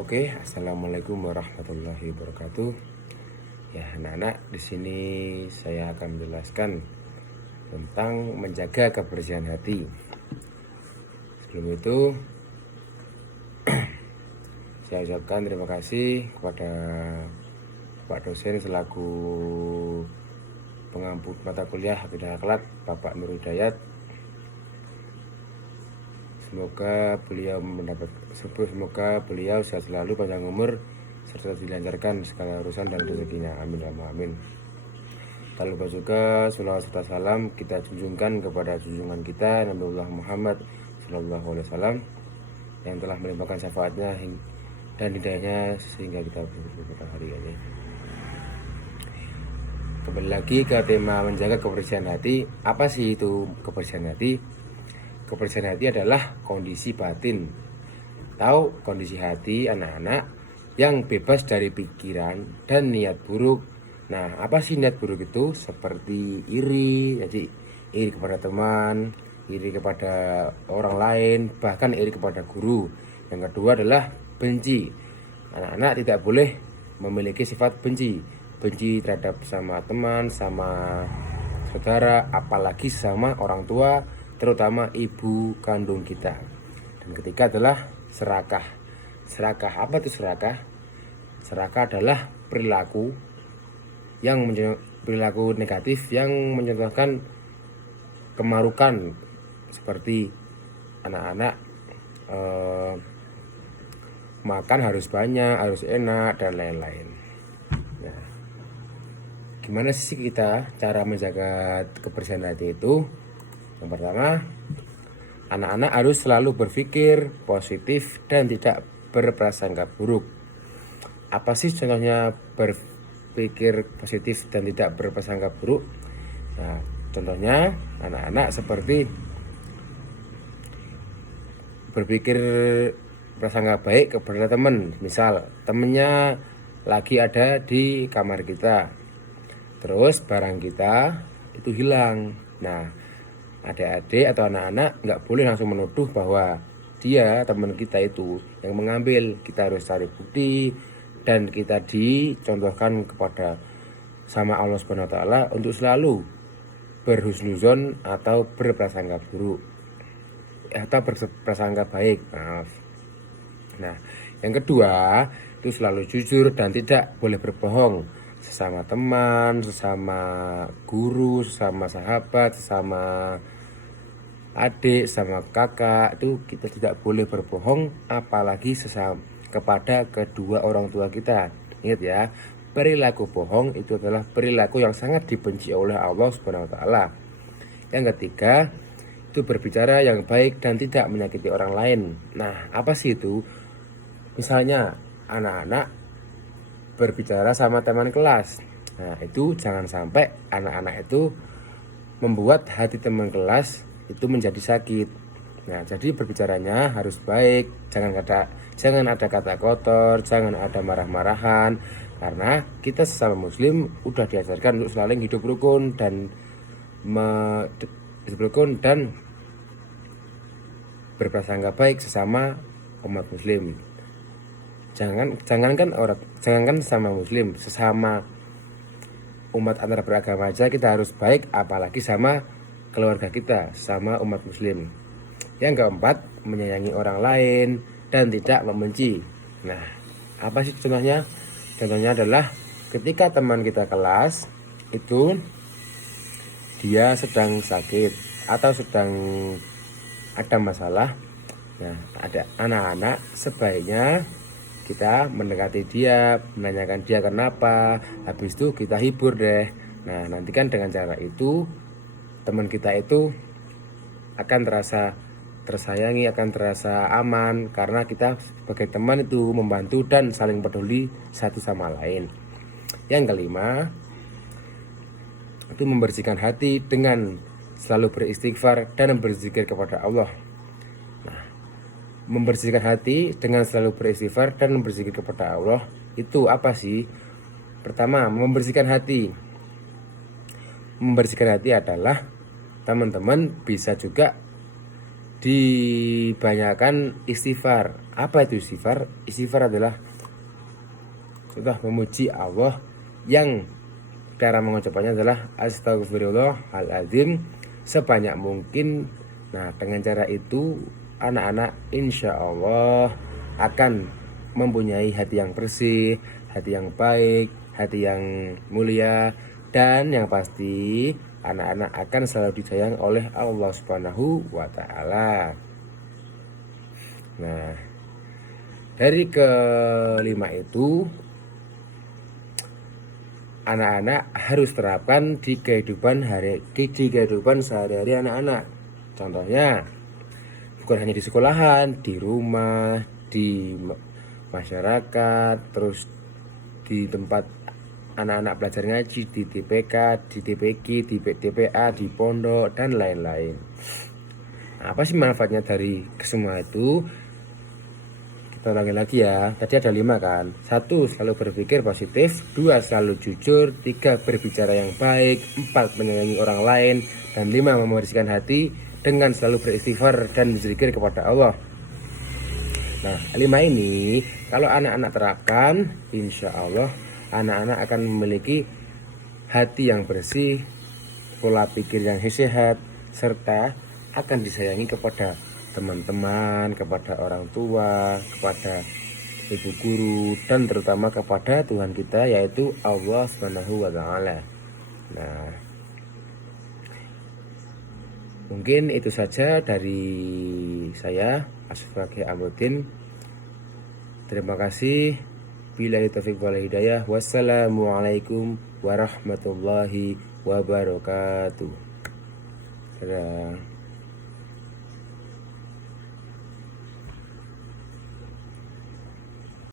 Oke, assalamualaikum warahmatullahi wabarakatuh. Ya, anak-anak, di sini saya akan menjelaskan tentang menjaga kebersihan hati. Sebelum itu, saya ucapkan terima kasih kepada Pak dosen selaku pengampu mata kuliah Akidah Akhlak, Bapak Nur Hidayat. Semoga beliau sehat selalu, panjang umur, serta dilancarkan segala urusan dan rezekinya. Amin, amin. Tak lupa juga sholawat serta salam kita junjungkan kepada junjungan kita Nabiullah Muhammad Sallallahu Alaihi Wasallam yang telah melimpahkan syafaatnya dan hidayahnya sehingga kita bersyukur hari ini. Kembali lagi ke tema menjaga kebersihan hati. Apa sih itu kebersihan hati? Kebersihan hati adalah kondisi batin atau kondisi hati anak-anak yang bebas dari pikiran dan niat buruk. Nah, apa sih niat buruk itu? Seperti iri, jadi iri kepada teman, iri kepada orang lain, bahkan iri kepada guru. Yang kedua adalah benci. Anak-anak tidak boleh memiliki sifat benci terhadap sama teman, sama saudara, apalagi sama orang tua, terutama ibu kandung kita. Dan ketiga adalah serakah. Serakah, apa itu serakah? Serakah adalah perilaku negatif yang mencontohkan kemarukan, seperti anak-anak makan harus banyak, harus enak, dan lain-lain. Nah, gimana sih kita cara menjaga kebersihan hati itu? Yang pertama, anak-anak harus selalu berpikir positif dan tidak berprasangka buruk. Apa sih contohnya berpikir positif dan tidak berprasangka buruk? Nah, contohnya anak-anak seperti berpikir prasangka baik kepada teman. Misal temennya lagi ada di kamar kita, terus barang kita itu hilang. Nah, adik-adik atau anak-anak nggak boleh langsung menuduh bahwa dia, teman kita itu yang mengambil. Kita harus cari bukti dan kita dicontohkan kepada sama Allah Subhanahu wa taala untuk selalu berhusnuzon atau berprasangka buruk atau berprasangka baik, maaf. Nah, yang kedua itu selalu jujur dan tidak boleh berbohong sesama teman, sesama guru, sesama sahabat, sesama adik, sama kakak. Itu kita tidak boleh berbohong, apalagi sesama kepada kedua orang tua kita. Ingat ya, perilaku bohong itu adalah perilaku yang sangat dibenci oleh Allah Subhanahu wa taala. Yang ketiga itu berbicara yang baik dan tidak menyakiti orang lain. Nah, apa sih itu? Misalnya anak-anak berbicara sama teman kelas. Nah, itu jangan sampai anak-anak itu membuat hati teman kelas itu menjadi sakit. Nah, jadi berbicaranya harus baik, jangan ada kata kotor, jangan ada marah-marahan, karena kita sesama muslim udah diajarkan untuk saling hidup rukun dan berprasangka baik sesama umat muslim. Jangankan sama muslim, sesama umat antar beragama aja kita harus baik, apalagi sama keluarga kita, sama umat muslim. Yang keempat, menyayangi orang lain dan tidak membenci. Nah, apa sih contohnya? Contohnya adalah ketika teman kita kelas itu dia sedang sakit atau sedang ada masalah. Nah, ada anak-anak, sebaiknya kita mendekati dia, menanyakan dia kenapa, habis itu kita hibur deh. Nah, nanti kan dengan cara itu teman kita itu akan terasa tersayangi, akan terasa aman, karena kita sebagai teman itu membantu dan saling peduli satu sama lain. Yang kelima itu membersihkan hati dengan selalu beristighfar dan berzikir kepada Allah. Membersihkan hati dengan selalu beristighfar dan berzikir kepada Allah itu apa sih? Pertama, membersihkan hati. Membersihkan hati adalah teman-teman bisa juga dibanyakan istighfar. Apa itu istighfar? Istighfar adalah sudah memuji Allah, yang cara mengucapkannya adalah astagfirullahaladzim sebanyak mungkin. Nah, dengan cara itu anak-anak insya Allah akan mempunyai hati yang bersih, hati yang baik, hati yang mulia, dan yang pasti anak-anak akan selalu disayang oleh Allah Subhanahu wa Ta'ala. Nah, dari kelima itu anak-anak harus terapkan di kehidupan sehari-hari anak-anak. Contohnya bukan hanya di sekolahan, di rumah, di masyarakat, terus di tempat anak-anak belajar ngaji, di TPK, di TPQ, di DPA, di pondok, dan lain-lain. Apa sih manfaatnya dari semua itu? Kita ulangi lagi ya. Tadi ada 5 kan. 1. Selalu berpikir positif. 2. Selalu jujur. 3. Berbicara yang baik. 4. Menyayangi orang lain. Dan 5. Membersihkan hati dengan selalu beristighfar dan berzikir kepada Allah. Nah, 5 ini kalau anak-anak terapkan, insya Allah anak-anak akan memiliki hati yang bersih, pola pikir yang sehat, serta akan disayangi kepada teman-teman, kepada orang tua, kepada ibu guru, dan terutama kepada Tuhan kita, yaitu Allah Subhanahu wa Ta'ala. Nah, mungkin itu saja dari saya, Asfaqi Amudin. Terima kasih. Billahi taufiq wal hidayah. Wassalamualaikum warahmatullahi wabarakatuh. Dadah.